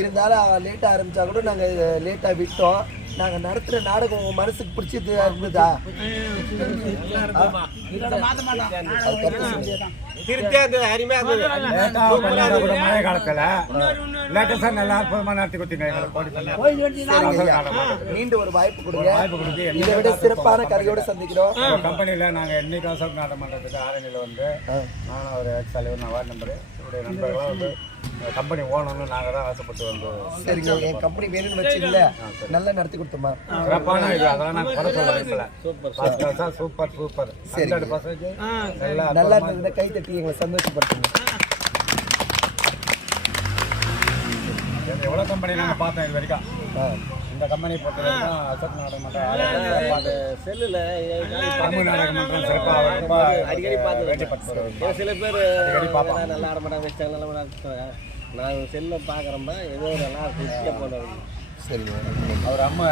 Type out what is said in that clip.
இருந்தாலும் லேட்டாக ஆரம்பிச்சா கூட நாங்கள் லேட்டாக விட்டோம். நாங்கள் நடத்துகிற நாடகம் உங்கள் மனசுக்கு பிடிச்சது இருந்ததா? மழை காலத்துல லேட்டஸ்டா நல்லா அற்புதமா நடத்தி கொடுத்தீங்க. எங்களுக்கு கோடி பண்ணி சரிங்க ஐயா. மீண்டும் ஒரு வாய்ப்பு கொடுங்க. வாய்ப்பு கொடுத்து இதை விட சிறப்பான கதையோட சந்திக்கிறோம். எங்க கம்பெனில நாங்க என்னைக்கு அவசரம் நாட்டம் பண்றதுக்கு ஆரணியில வந்து நானும் ஒரு தலைவர் நான் வார்டு நம்பரு என்னுடைய நண்பர்களாக வந்து கம்பெனி ஓனர்னு நாங்க தான் ஆசைப்பட்டு வந்து சரிங்க என் கம்பெனி வேணும்னு வச்சுக்கல. நல்லா நடத்தி கொடுத்தோமா? சிறப்பான இது. அதெல்லாம் நான் குறை சொல்ல ஃபர்ஸ்ட் கிளாஸா சூப்பர் சூப்பர் ஹண்ட்ரட் பர்சன்டேஜ் நல்லா நல்லா இருந்ததுன்னா கை தட்டி எங்களை சந்தோஷப்படுத்துங்க. எவ்வளோ கம்பெனி நாங்கள் பார்த்தோம் இது வரைக்கும். இந்த கம்பெனி பொறுத்த வரைக்கும் அசோக் நாடகமன்றம் செல்லுல தமிழ் நாடகமன்றம் சிறப்பாக ரொம்ப அடிக்கடி பார்த்து சில பேர். நல்லா ஆடமாட்டாங்க வச்சாங்க நல்லா ஆடுறாங்க. நான் செல்ல பார்க்குறப்ப ஏதோ நல்லா திருப்தியாக போனேன் சரிங்க. அவர் அம்மா